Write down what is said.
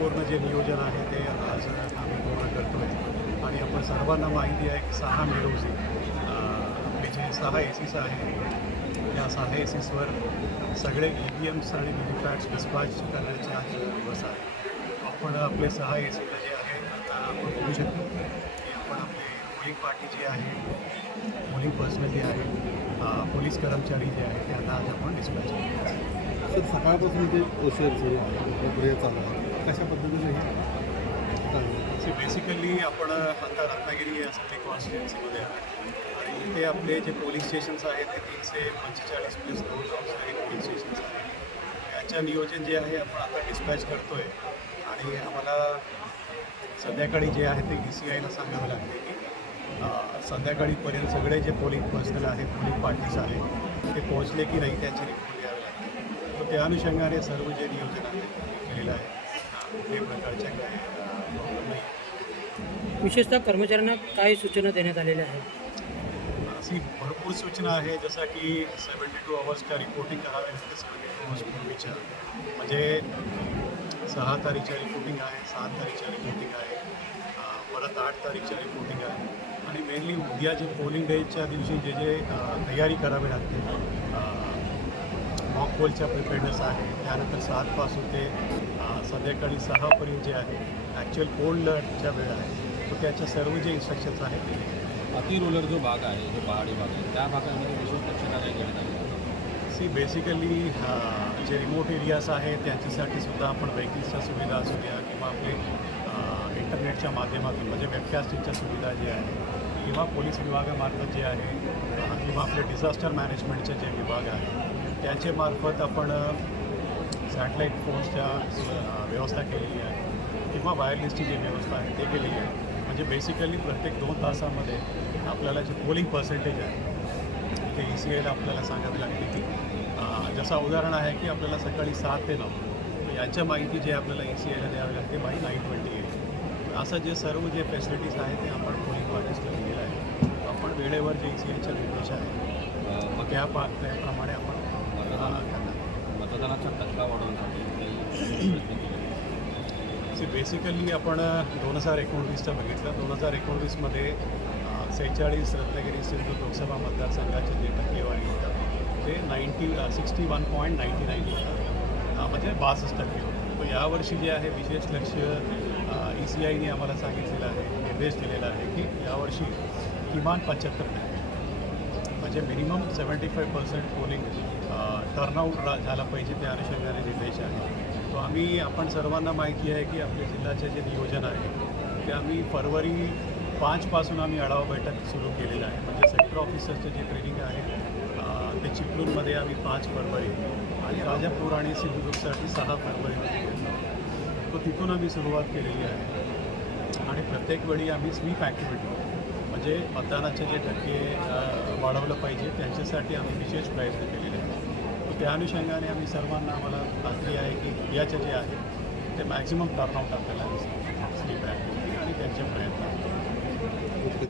संपूर्ण जे नियोजन आहे ते आज आम्ही पूर्ण करतो आहे सर्वांना माहिती आहे की सहा मे रोजी जे सहा एसीस आहे. त्या सहा एसीसवर सगळे ई व्ही एम्स आणि डिस्पॅच करण्याचे आज दिवस आहे आपण आपले सहा ए सीला जे आहे आता आपण बघू आपले पोलिंग पार्टी जी आहे पोलिंग पर्सनल जे अ, पोलीस कर्मचारी जे आता आज आपण डिस्पॅच करतो सर सकाळपासून ते प्रोसेस सुरू प्रक्रिया चालू कशा पद्धतीने हे बेसिकली आपण आता रत्नागिरी यासाठी कॉन्स्टिट्युन्सीमध्ये आणि इथे आपले जे पोलीस स्टेशन्स आहेत ते तीनशे पंचेचाळीस प्लस दोन आहेत पोलीस स्टेशन्स आहेत. याचं नियोजन जे आहे आपण आता डिस्पॅच करतो आहे आणि आम्हाला संध्याकाळी जे आहे ते डी सी आयला सांगावं लागते की संध्याकाळीपर्यंत सगळे जे पोलिंग पर्सनल आहेत पोलिंग पार्टीज आहेत ते पोहोचले की नाही त्याची रिपोर्ट द्यावी लागते. तर त्या अनुषंगाने सर्व जे नियोजन आहे ते केलेलं आहे. कुठल्याही प्रकारच्या काय प्रॉब्लेम नाही विशेषतः कर्मचाऱ्यांना काय सूचना देण्यात आलेल्या आहेत? अशी भरपूर सूचना आहे जसं की सेवन्टी टू आवर्सच्या रिपोर्टिंग करावे लागते सेवन्टी टू आवर्स पूर्वीच्या. म्हणजे सहा तारीखच्या रिपोर्टिंग आहे सात तारीखच्या रिपोर्टिंग आहे परत आठ तारीखच्या रिपोर्टिंग आहे. आणि मेनली उद्या जे पोलिंग डेच्या दिवशी जे जे तयारी करावी लागते मॉक पोलच्या प्रिपेअरनेस आहे त्यानंतर सातपासून ते संध्याकाळी सहापर्यंत जे आहे ॲक्च्युअल पोलच्या वेळ आहे तो त्याच्या सर्व जे इन्स्ट्रक्शन्स आहेत. अति रोलर जो भाग आहे जो पहाडी भाग आहे त्या भागामध्ये विशेष दक्षता काय घेण्यात आली आहे? सी बेसिकली जे रिमोट एरियाज आहेत त्यांच्यासाठी सुद्धा आपण वेहिकल्सच्या सुविधा असू द्या किंवा आपले इंटरनेटच्या माध्यमातून म्हणजे वेबकास्टिंगच्या सुविधा जे आहे किंवा पोलीस विभागामार्फत जे आहे किंवा आपले डिझास्टर मॅनेजमेंटचे जे विभाग आहे त्याचे मार्फत आपण सॅटेलाईट फोन्सच्या व्यवस्था केलेली आहे. किंवा वायरलेसची जी व्यवस्था आहे ते केलेली आहे. म्हणजे बेसिकली प्रत्येक दोन तासामध्ये आपल्याला जे पोलिंग पर्सेंटेज आहे ते ई सी आयला आपल्याला सांगावे लागते की जसं उदाहरण आहे की आपल्याला सकाळी सात ते नऊ. याच्या माहिती जे आपल्याला ई सी आयला द्यावी लागते बाय नाईन ट्वेंटी एट असं जे सर्व जे फॅसिलिटीज आहे ते आपण पोलिंग पार्टीसला दिलेलं आहे आपण वेळेवर जे ई सी आयच्या निर्देश आहे मग त्या पा त्याप्रमाणे आपण कामाचा मतदानाचा टक्का वाढवण्यासाठी बेसिकली आपण दोन हजार एकोणवीसचं बघितलं. दोन हजार एकोणवीसमध्ये सेहेचाळीस रत्नागिरी सिंधू लोकसभा मतदारसंघाचे जे टक्केवारी होतं ते ninety sixty one point ninety nine होतं. म्हणजे बासष्ट टक्के होतं. पण यावर्षी जे आहे विशेष लक्ष ई सी आयने आम्हाला सांगितलेलं आहे निर्देश दिलेला आहे की यावर्षी किमान पंच्याहत्तर टक्के. म्हणजे minimum seventy five percent polling turnout झाला पाहिजे त्या अनुषंगाने निर्देश आहे. तो आम्ही आपण सर्वांना माहिती आहे की आपल्या जिल्ह्याचे जे नियोजन आहे ते आम्ही फरवरी पाचपासून आम्ही आढावा बैठक सुरू केलेलं आहे. म्हणजे सेक्टर ऑफिसरचे जे ट्रेनिंग आहे ते चिपळूणमध्ये आम्ही पाच फरवरी आणि राजापूर आणि सिंधुदुर्गसाठी सहा फरवरी तो तिथून आम्ही सुरुवात केलेली आहे. आणि प्रत्येक वेळी आम्ही स्वीप ॲक्टिव्हिटी म्हणजे मतदानाचे जे टक्के वाढवलं पाहिजे त्यांच्यासाठी आम्ही विशेष प्रयत्न केलेले आहेत. त्या अनुषंगाने आम्ही सर्वांना आम्हाला खात्री आहे की याचे जे आहे ते मॅक्झिमम टर्नआउट आपल्याला स्लीप आहे आणि त्यांचे प्रयत्न.